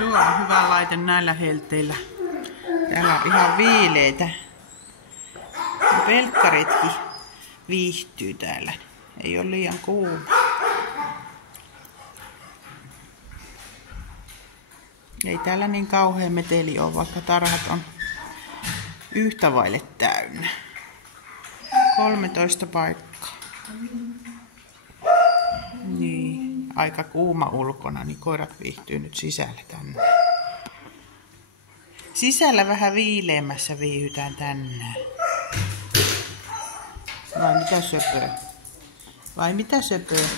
Tuo on hyvä laite näillä helteillä. Täällä on ihan viileitä. Velkkaritkin viihtyy täällä. Ei ole liian kuuma. Ei täällä niin kauhean meteli ole, vaikka tarhat on yhtä vaille täynnä. 13 paikkaa. Niin, aika kuuma ulkona, niin koirat viihtyy nyt sisällä tänne. Sisällä vähän viileämmässä viihytään tänään. Vai mitä söpöä?